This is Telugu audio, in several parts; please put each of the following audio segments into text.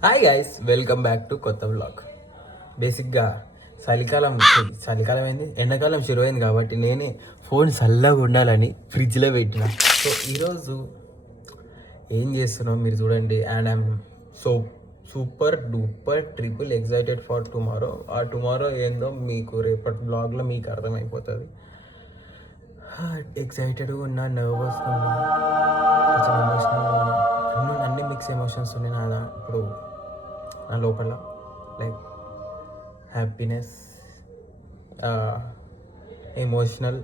Hi guys, welcome back to కొత్త వ్లాగ్. బేసిక్గా చలికాలం అయింది, ఎండాకాలం శురువైంది కాబట్టి నేనే ఫోన్ చల్లగా ఉండాలని ఫ్రిడ్జ్లో పెట్టిన. సో ఈరోజు ఏం చేస్తున్నాం మీరు చూడండి. And I'm so super duper triple excited for tomorrow. ఆ టుమారో ఏందో మీకు రేపటి బ్లాగ్లో మీకు అర్థమైపోతుంది. ఎక్సైటెడ్గా ఉన్నా, నర్వస్గా ఉన్నా, కొంచెం ఎమోషనల్గా ఉన్నా, అన్ని మిక్స్ ఎమోషన్స్ ఉన్నాయి ఇప్పుడు నా లోపల. Like happiness, emotional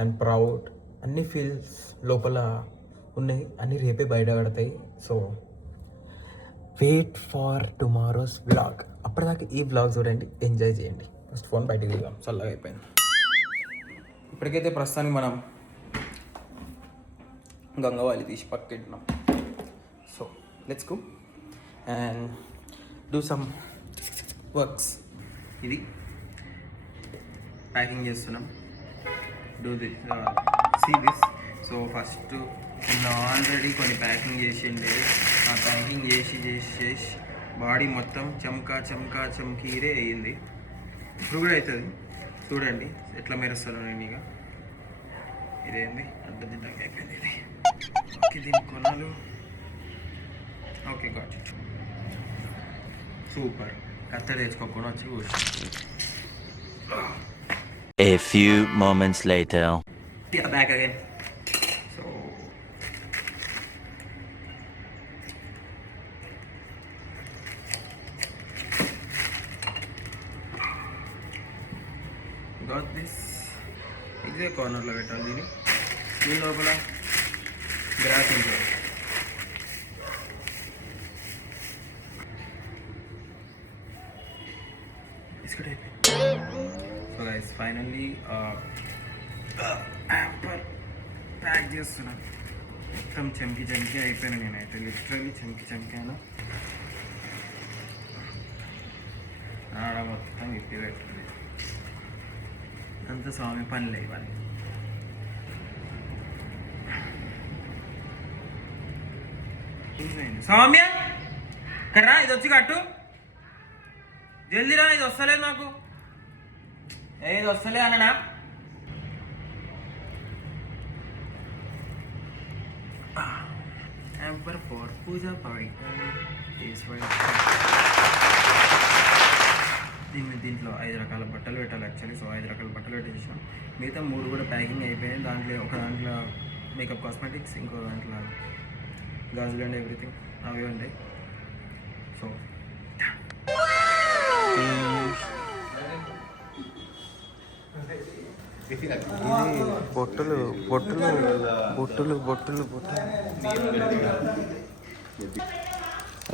and proud, అన్ని ఫీల్స్ లోపల ఉన్నాయి. అన్నీ రేపే బయటపడతాయి. So wait for tomorrow's vlog. అప్పటిదాకా ఈ వ్లాగ్ చూడండి, ఎంజాయ్ చేయండి. ఫస్ట్ ఫోన్ బయటకు దిగాం, చల్లగా అయిపోయింది. ఇప్పటికైతే ప్రస్తుతానికి మనం గంగవాలి తీసి పక్కెట్టినాం. So let's go and do some works. ఇది ప్యాకింగ్ చేస్తున్నాం. Do this, see this. So first already కొన్ని ప్యాకింగ్ చేసిండే. ఆ ప్యాకింగ్ చేసి బాడీ మొత్తం చమ్కీరే అయ్యింది. ఇప్పుడు కూడా అవుతుంది. చూడండి ఎట్లా మెరుస్తాను నేను. ఇక ఇదేంది అడ్డదిడ్డంగా అయిపోయింది. ఇది ఓకే, దీని కొనాలు. Okay, got it. సూపర్. కత్తెర వేసుకోకుండా వచ్చి కూర్చో. A few moments later. Yeah, back again. So got this. ఇదే కార్నర్లో పెట్టాలి దీన్ని. దీని లోపల గ్రాస్ ఉంటుంది. So guys, finally hamper pack చేస్తున్నాను. మొత్తం చమ్కి అయిపోయాను. నేనైతే లిటరల్లీ చమ్కాను. ఆడ మొత్తం ఇప్పి పెట్టింది. అంత స్వామి పనులే ఇవన్నీ. సౌమ్య కర్రా, ఇది వచ్చి కట్టు జల్దీరా. ఇది వస్తలేదు నాకు, ఏది వస్తలే అన్నా. ఫర్ పూజా దీంట్లో 5 రకాల బట్టలు పెట్టాలి యాక్చువల్లీ. సో 5 రకాల బట్టలు పెట్టేసాం. మిగతా 3 కూడా ప్యాకింగ్ అయిపోయాయి. ఒక దాంట్లో మేకప్ కాస్మెటిక్స్, ఇంకో దాంట్లో గాజులు అండ్ ఎవ్రీథింగ్ అవి ఉంటాయి. సో ఇది బొట్టులు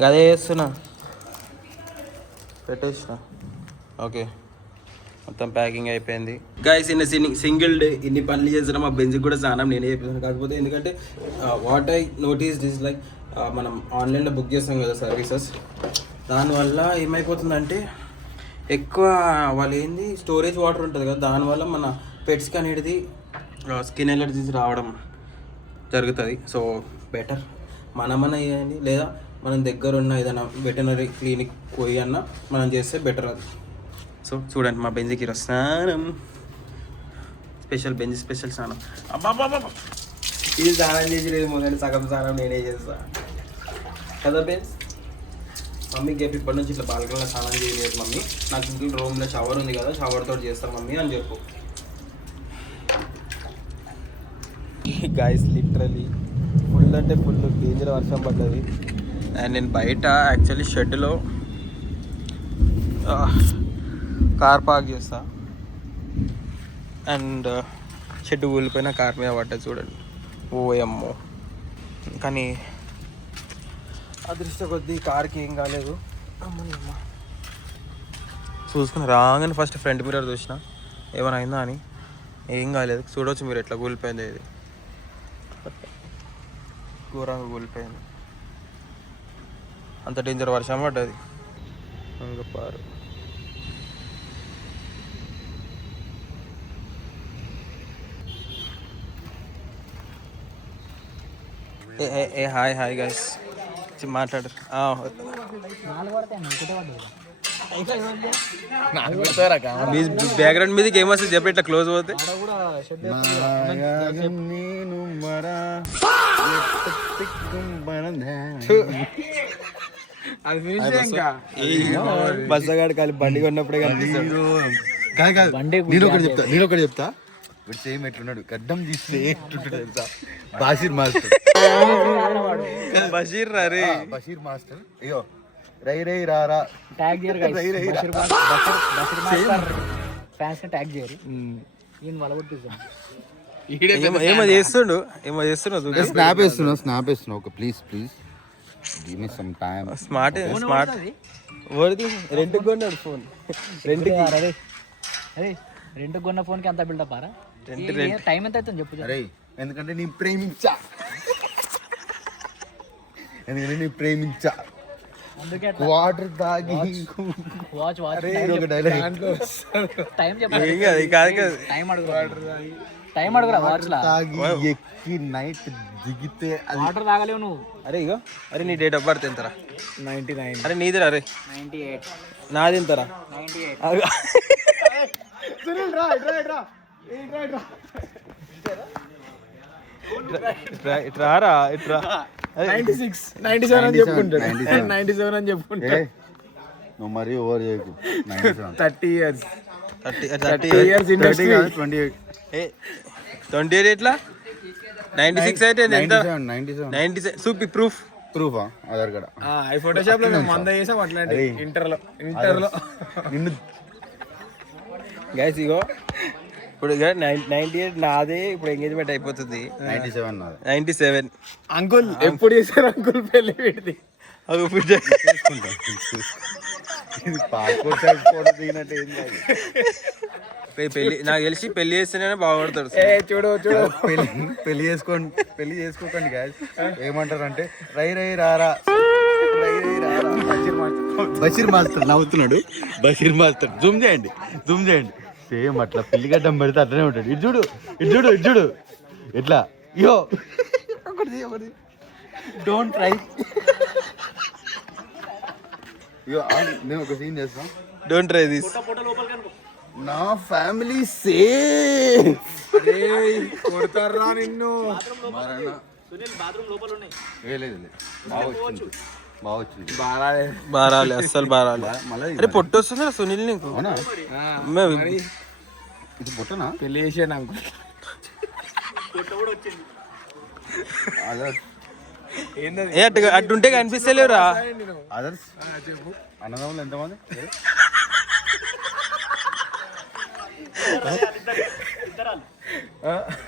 అదే వేస్తున్నా, పెట్టేసిన. ఓకే, మొత్తం ప్యాకింగ్ అయిపోయింది. గైస్, సింగిల్ డే ఇన్ని పనులు చేసిన మా బెంచ్కి కూడా స్నానం నేనే చెప్పేసాను. కాకపోతే ఎందుకంటే what I notice this, like మనం ఆన్లైన్లో బుక్ చేస్తాం కదా సర్వీసెస్, దానివల్ల ఏమైపోతుందంటే ఎక్కువ వాళ్ళు ఏంది స్టోరేజ్ వాటర్ ఉంటుంది కదా, దానివల్ల మన పెట్స్కి అనేది స్కిన్ ఎలర్జీస్ రావడం జరుగుతుంది. సో బెటర్ మనమన్నా చేయండి, లేదా మనం దగ్గర ఉన్న ఏదైనా వెటనరీ క్లినిక్ పోయి అన్నా మనం చేస్తే బెటర్ అది. సో చూడండి, మా బెంజికి స్నానం స్పెషల్ స్నానం. అబ్బాబ్బా, ఇది స్నానం చేసి లేదు, మొదటి సగం స్నానం నేనే చేస్తా కదా బెంజ్. మమ్మీకి చెప్పి ఇప్పటి నుంచి ఇట్లా బాల్కనీలో స్నానం చేయలేదు మమ్మీ, నాకు ఇంట్లో రూమ్లో షవర్ ఉంది కదా, షవర్తో చేస్తాను మమ్మీ అని చెప్పు. గాయస్, లిటరలీ ఫుల్ అంటే ఫుల్ డేంజర్ వర్షం పడ్డది. అండ్ నేను బయట యాక్చువల్లీ షెడ్లో కార్ పార్క్ చేస్తా. అండ్ షెడ్ కూలిపోయిన కార్ మీద పడ్డది చూడండి. ఓయమ్మో, కానీ అదృష్ట కొద్దీ కార్కి ఏం కాలేదు. అమ్మమ్మ చూసుకుని రాగానే ఫస్ట్ ఫ్రంట్ మిర్రర్ చూసిన ఏమైనా అయిందా అని. ఏం కాలేదు. చూడవచ్చు మీరు ఎట్లా కూలిపోయింది. ఇది ఘోరంగా కూలిపోయింది. అంత డేంజర్ వర్షం పడ్డది. పారు హాయ్ గైస్, మాట్లాడరు. బ్యాక్గ్రౌండ్ మీదకి ఏమొస్తుంది చెప్పి ఇట్లా క్లోజ్ పోతే బస్సగాడు కాలి బండి కొన్నప్పుడే కనిపిస్తాడు. నేను ఒకటి చెప్తా ఇప్పుడు సేమ్ ఎట్లున్నాడు గడ్డం తీస్తే ఎట్లుంటాడు తెలుసా బషీర్ మాస్టర్ బషీర్ రే బషీర్ మాస్టర్ అయ్యో రై రై రారా ట్యాగ్ చేయరు guys. రై రై రా. బషీర్ మాస్టర్ ఫ్యాన్స్ ని ట్యాగ్ చేయరు. ఈయన వలగొట్టిస్తాం. ఏమో చేస్తుండు స్నాప్ వేస్తున్నా ఒక please give me some time smart రెంట్కి కొన్నాడు ఫోన్ అరే రెంట్ కొన్న ఫోన్ కి అంత బిల్డప్ ఆరా టైం ఎంత అవుతుంది చెప్పు. అరే ఎందుకంటే నీ ప్రేమించా అందుకే వాటర్ తాగి వాచ్ ఒక డైలాగ్ టైం చెప్పాలి. ఏం కాదు కాదు టైం అడుగురా వాచ్ లా. తాగి ఎక్కి నైట్ దిగితే అది వాటర్ తాగలేవు నువ్వు. అరే ఇగో అరే నీ డేట్ ఆఫ్ బర్త్ ఎంతరా? 99 అరే నీదిరా అరే 98 నాది ఎంతరా? 98 ఇట్రారా ఇట్రా 97 అని చెప్పుకుంటాడు. 97 అని చెప్పుకుంటాడు. నువ్వు మరీ ఓవర్ చేయకు 30 years 30 years industry. 28 ఎట్లా 96 అయితే ఎంత? 97 97 చూపి ప్రూఫ్ ప్రూఫా ఆధార్ కార్డ్ ఈ ఫోటోషాప్ లో మేము మంద చేసాం అట్లాంటి ఇంటర్లో నిన్ను గైస్ ఇగో ఇప్పుడు 98 నాదే ఇప్పుడు ఎంగేజ్మెంట్ అయిపోతుంది 97 నాది 97 అంకుల్ ఎప్పుడు చేశారు అంకుల్ పెళ్లి పెడితే అది ఇది పాస్పోర్ట్ సైజ్ ఫోటో దిగినట్టు ఏం కాదు పెళ్లి నాకు తెలిసి పెళ్లి చేస్తేనే బాగుపడతాడు. చూడు పెళ్లి చేసుకోకండి గాయస్ ఏమంటారంటే రై రై రారా బషీర్ మాస్టర్ నవ్వుతున్నాడు. బషీర్ మాస్టర్ జూమ్ చేయండి సేమ్ అట్లా పిల్లిగడ్డం పెడితే అట్లనే ఉంటాడు. ఇటు చూడు ఎట్లా ఇయో ఒకటి డోంట్ ట్రై. ఇయో మేము ఒక సీన్ చేస్తాం. Don't try this. నా ఫ్యామిలీ సేఫ్. కొడతారా నిన్ను. బాగా వచ్చింది బారాలి అస్సలు బారాలి. మళ్ళీ అరే పొట్టు వస్తుందా సునీల్ నీకు? అవునా ఇది బొట్టనా పెళ్లి చేసాను అంకుల్. అట్టుంటే కనిపిస్తలేవురా. అదర్స్ అన్నదమ్ములు ఎంతమంది?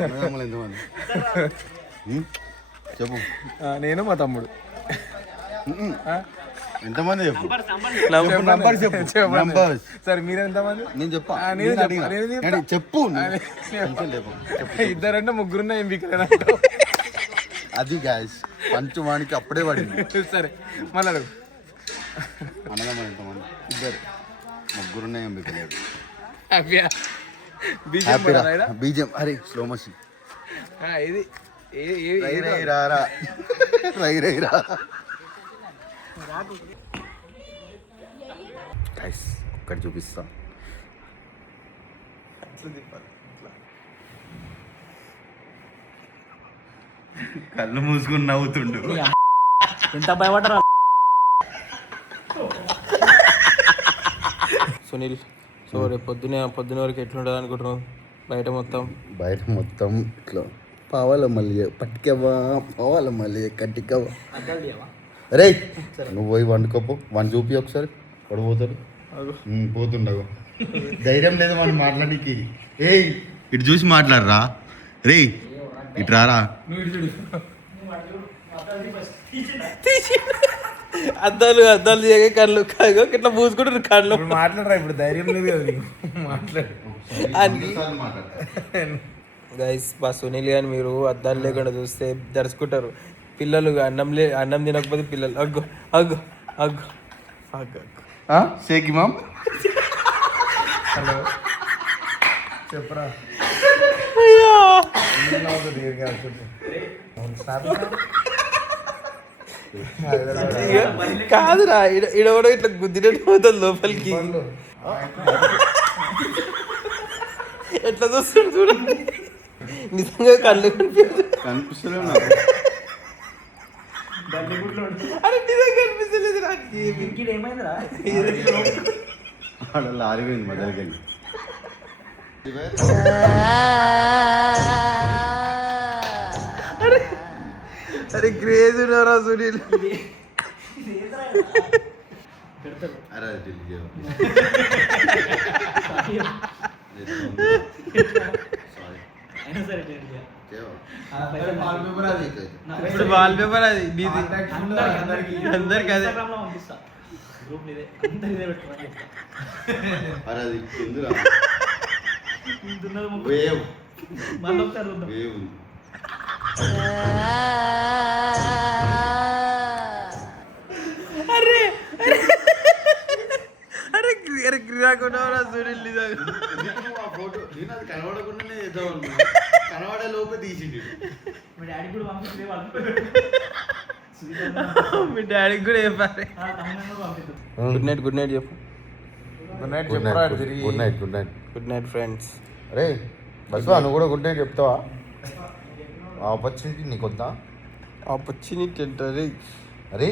అన్నదమ్ములు ఎంతమంది చెప్పు. నేను మా తమ్ముడు. ఎంతమంది చెప్పు. నంబర్ చెప్పు. నంబర్స్ సరే మీరు ఎంతమంది? నేను చెప్పా. నేను చెప్పు ఇద్దరంటే ముగ్గురున్న ఎంపిక. అది గాయస్ పంచవానికి అప్పుడే పడింది. సరే మళ్ళీ అడుగు. అన్నదమ్ములు ఎంతమంది? ఇద్దరు. ముగ్గురున్న ఎంపిక లేదు. బీజం అరే స్లో మోషన్. ఇది రై రై రారా గైస్ ఒక్కటి చూపిస్తా. కళ్ళు మూసుకుని నవ్వుతుండు. ఎంత భయపడరా సునీల్. సో రేపు పొద్దున వరకు ఎట్లుంటుంది అనుకుంటున్నావు? బయట మొత్తం ఇట్లా పావాల మళ్ళీ పట్టుకవా పావాల మళ్ళీ కట్టికవా. రే నువ్వు పోయి వండుకోపో. వన్ చూపి ఒకసారి పడిపోతాడు. పోతుండవు ధైర్యం లేదు మనం మాట్లాడానికి. ఏయ్ ఇటు చూసి మాట్లాడరా. రే ఇటు రారా. అద్దాలు కళ్ళు ఇట్లా పూసుకుంటారు కళ్ళు. మాట్లాడరా ఇప్పుడు ధైర్యం లేదు కదా మాట్లాడు. గైస్ మా సునీల్ గాని మీరు అద్దాలు లేకుండా చూస్తే దడుచుకుంటారు పిల్లలు. అన్నం తినకపోతే పిల్లలు అగ్గు అగ్గు అగ్గు అగ్గు షేక్ ఇమామ్. హలో చెప్పరా. కాదురా ఇడ కూడా ఇట్లా గుద్దినట్టు పోతుంది లోపలికి. ఎట్లా చూస్తాడు చూడండి, నిజంగా కళ్ళు కనిపిస్తలే నాకు. అరే నిజంగా కనిపిస్తలేదు నాకు. ఏమైందిరా? ఆడ లారీ పోయింది మధ్యలోకి వెళ్ళి. అరే క్రేజ్ ఉన్నారా సునీల్. అరే అది delete చేయవు. Sorry. అయినా సరే delete చేయ. చేయవు. ఇప్పుడు వాల్ పేపర్ అది నీది. అందరికి అదే. Instagram లో పంపిస్తా. గ్రూప్ ఇదే. అందరూ ఇదే పెట్టుకోమని చెప్తా. అరే అది ఉందిరా. ఇందున్నది ముగ్గురు. వేవ్ మళ్ళీ ఒకసారి చూద్దాం. వేవ్ ఉంది. అరే అరే అరే క్రీడాకున్నారా సునీల్ నిజంగా. ఆ ఫోటో నేను అది కనబడకుండానే చేద్దాం అనుకున్నా. కనబడే లోపే తీసిండు. మీ డాడీ కూడా పంపిస్తే వాళ్ళు మీ డాడీకి కూడా చెప్పాలి. పంపిస్తాం. గుడ్ నైట్ చెప్పు. Good night good night good night good night good night friends. అరే బస్ నువ్వు కూడా గుడ్ నైట్ చెప్తావా? ఆపర్చునిటీ నీకు వద్దా? ఆపర్చునిటీ అంటారు. అరే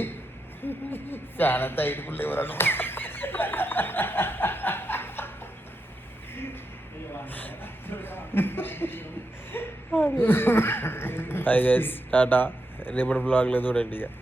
ఫ్యాన్ అంతా ఇటుకుళ్ళు ఎవరన్నా. Hi guys, Tata. రేపటి బ్లాగ్లో చూడండి ఇక.